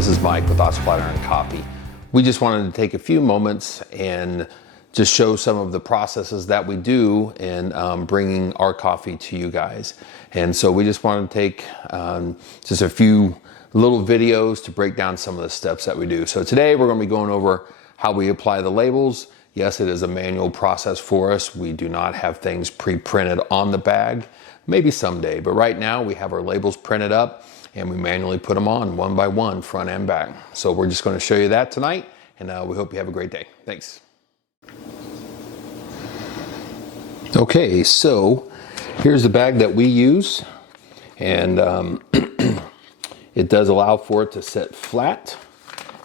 This is Mike with Flatiron Coffee. We just wanted to take a few moments and just show some of the processes that we do in bringing our coffee to you guys. And so we just wanted to take just a few little videos to break down some of the steps that we do. So today we're going to be going over how we apply the labels. Yes, it is a manual process for us. We do not have things pre-printed on the bag. Maybe someday, but right now we have our labels printed up and we manually put them on one by one, front and back. So we're just going to show you that tonight, and we hope you have a great day. Thanks. Okay, so here's the bag that we use, and it does allow for it to sit flat,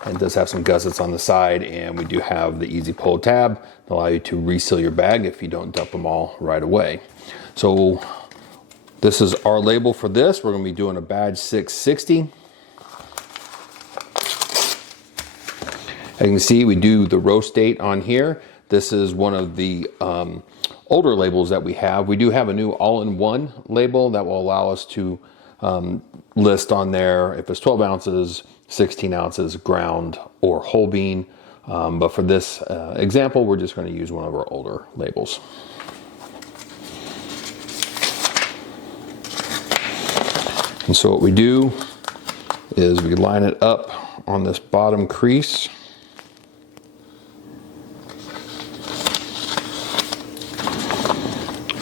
and it does have some gussets on the side, and we do have the easy pull tab to allow you to reseal your bag if you don't dump them all right away. So this is our label for this. We're going to be doing a badge 660. As you can see, we do the roast date on here. This is one of the older labels that we have. We do have a new all-in-one label that will allow us to list on there if it's 12 ounces, 16 ounces, ground or whole bean. But for this example, we're just going to use one of our older labels. And so what we do is we line it up on this bottom crease.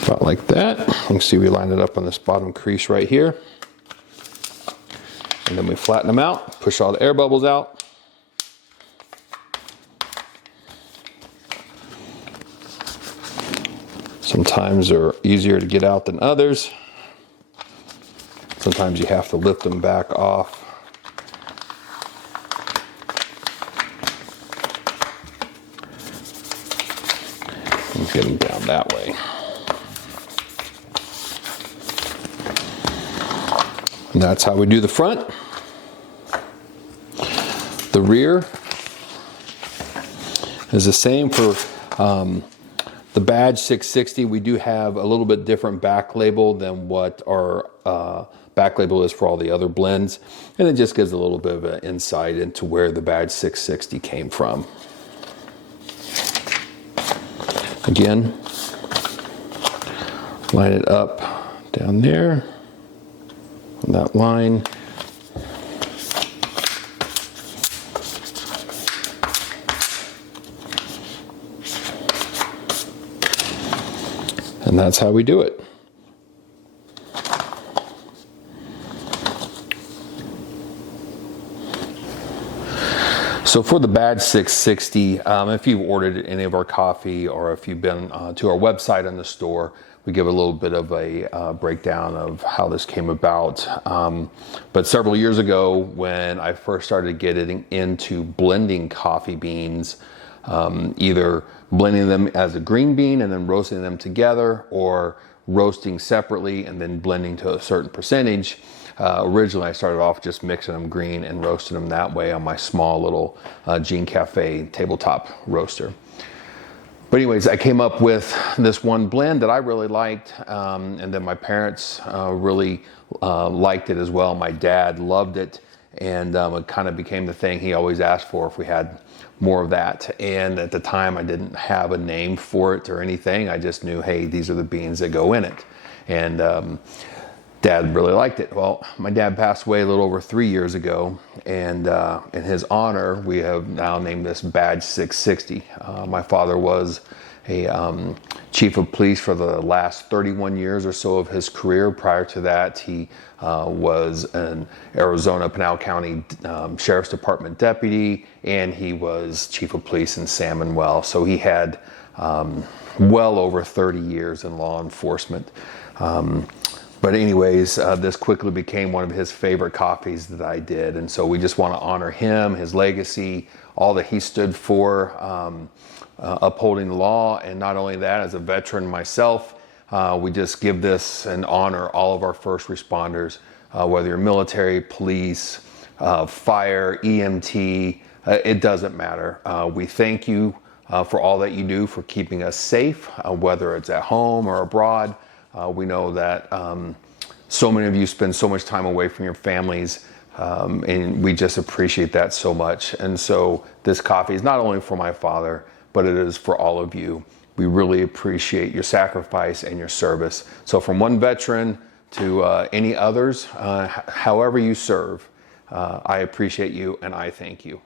About like that. You can see we line it up on this bottom crease right here. And then we flatten them out, push all the air bubbles out. Sometimes they're easier to get out than others. Sometimes you have to lift them back off. And get them down that way. And that's how we do the front. The rear is the same for the badge 660. We do have a little bit different back label than what our back label is for all the other blends, and it just gives a little bit of an insight into where the badge 660 came from. Again, line it up down there on that line. And that's how we do it. So for the badge 660, if you've ordered any of our coffee or if you've been to our website in the store, we give a little bit of a breakdown of how this came about. But several years ago, when I first started getting into blending coffee beans, either blending them as a green bean and then roasting them together, or roasting separately and then blending to a certain percentage. Originally I started off just mixing them green and roasting them that way on my small little Gene Cafe tabletop roaster. But anyways, I came up with this one blend that I really liked, and then my parents really liked it as well. My dad loved it, and it kind of became the thing he always asked for if we had more of that. And at the time I didn't have a name for it or anything. I just knew, hey, these are the beans that go in it. And Dad really liked it. Well, my dad passed away a little over 3 years ago, and in his honor, we have now named this badge 660. My father was a chief of police for the last 31 years or so of his career. Prior to that, he was an Arizona Pinal County Sheriff's Department deputy, and he was chief of police in San Manuel. So he had well over 30 years in law enforcement. But anyways, this quickly became one of his favorite coffees that I did. And so we just want to honor him, his legacy, all that he stood for, upholding the law. And not only that, as a veteran myself, we just give this and honor all of our first responders, whether you're military, police, fire, EMT, it doesn't matter. We thank you for all that you do for keeping us safe, whether it's at home or abroad. We know that so many of you spend so much time away from your families. And we just appreciate that so much. And so this coffee is not only for my father, but it is for all of you. We really appreciate your sacrifice and your service. So from one veteran to any others, however you serve, I appreciate you and I thank you.